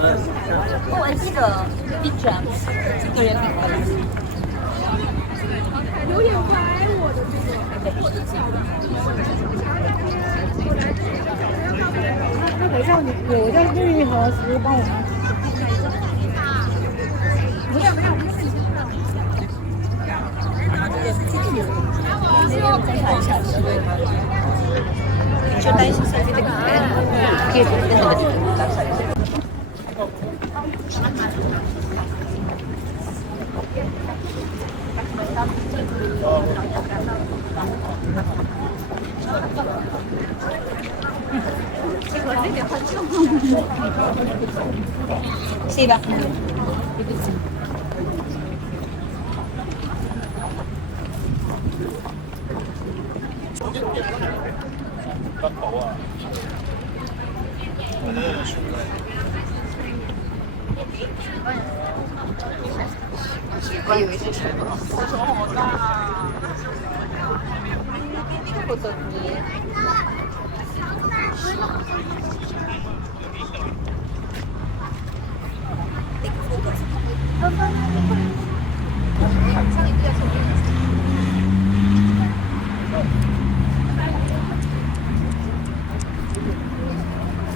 我记得 Big Jump 这个人名有点歪我的这个，我的脚。那等一下，我在录音和服务帮我们。没有没有，不是你观察一下，就担心手机这个贴图跟那个图打出来。Sí, va.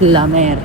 La merda.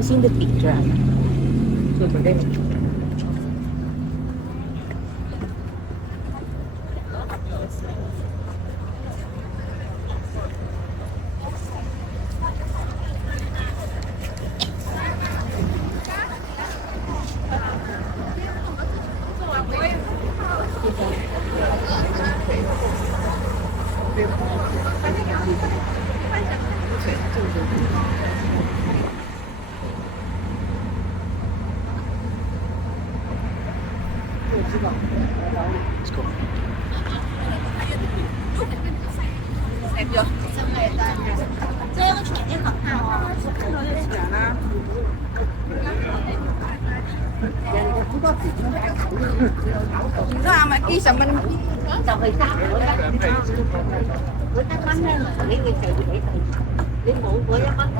Seen the picture. Super good. Let's go. Ra mà kia sợ mình Tao phải sao nữa đó. Với các bánh này mà lấy người chạy để đi ngủ với các bánh.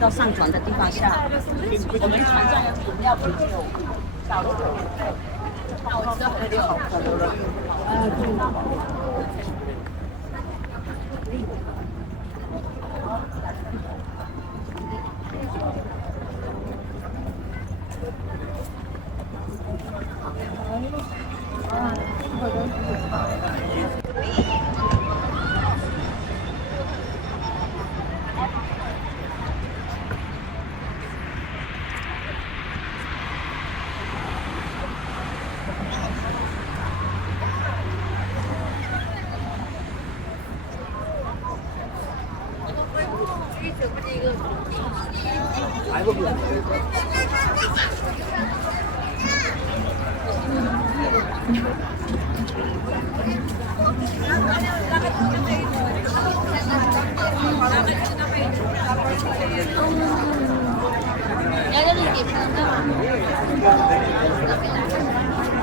到上船的地方下，我们船上有饮料瓶有少了酒，那我知道很好喝了。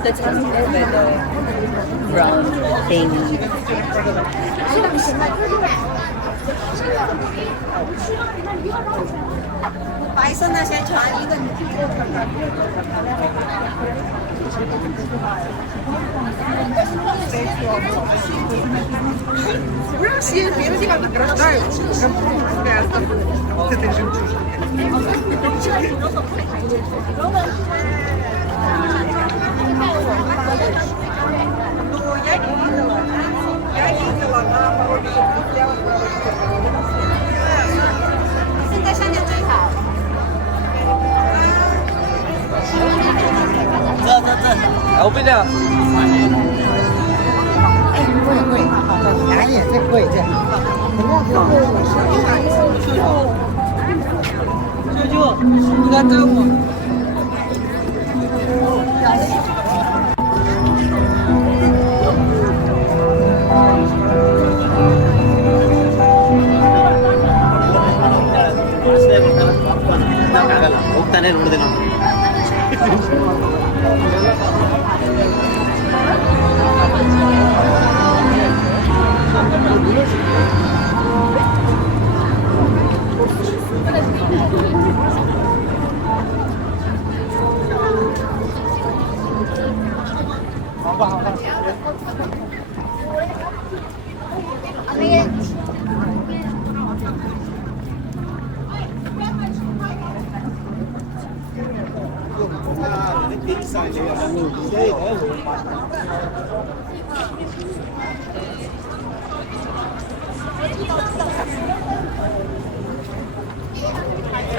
the tent over the brown thing. Россия, первый день награждают. Вот этой жемчужиной. Ну, я не видела. Я видела на пороге. Open up. 贵，牙也最贵这。舅舅，你看这个。ಹೋಗ್ತಾನೆ ನೋಡಿದೆ ನಾನು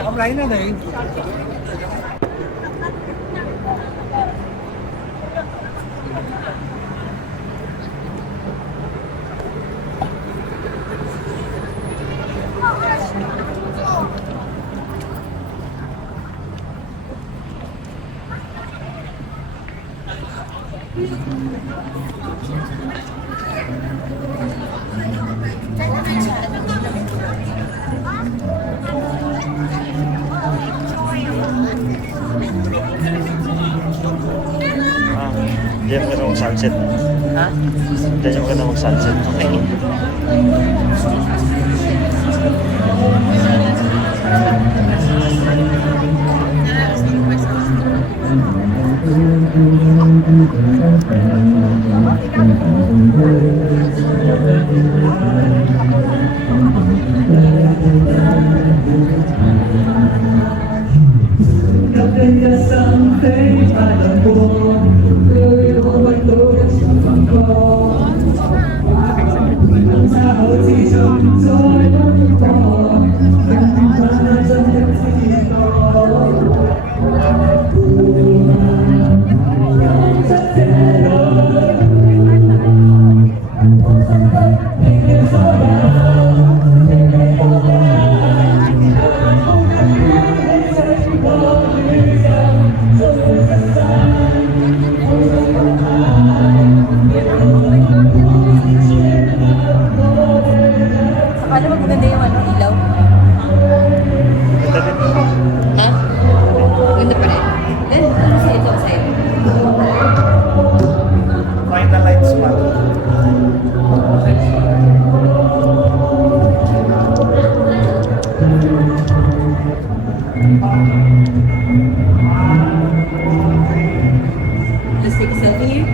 Không lấy nó đi. Diyan maganda mag-sunset. Ha? Diyan maganda mag-sunset. Okay. Akala mo maganda yung ano, ilaw? Ito din. Ha? Ganda pa rin. Eh, ano siya ito sa'yo? Find the light spot. Let's take a selfie here.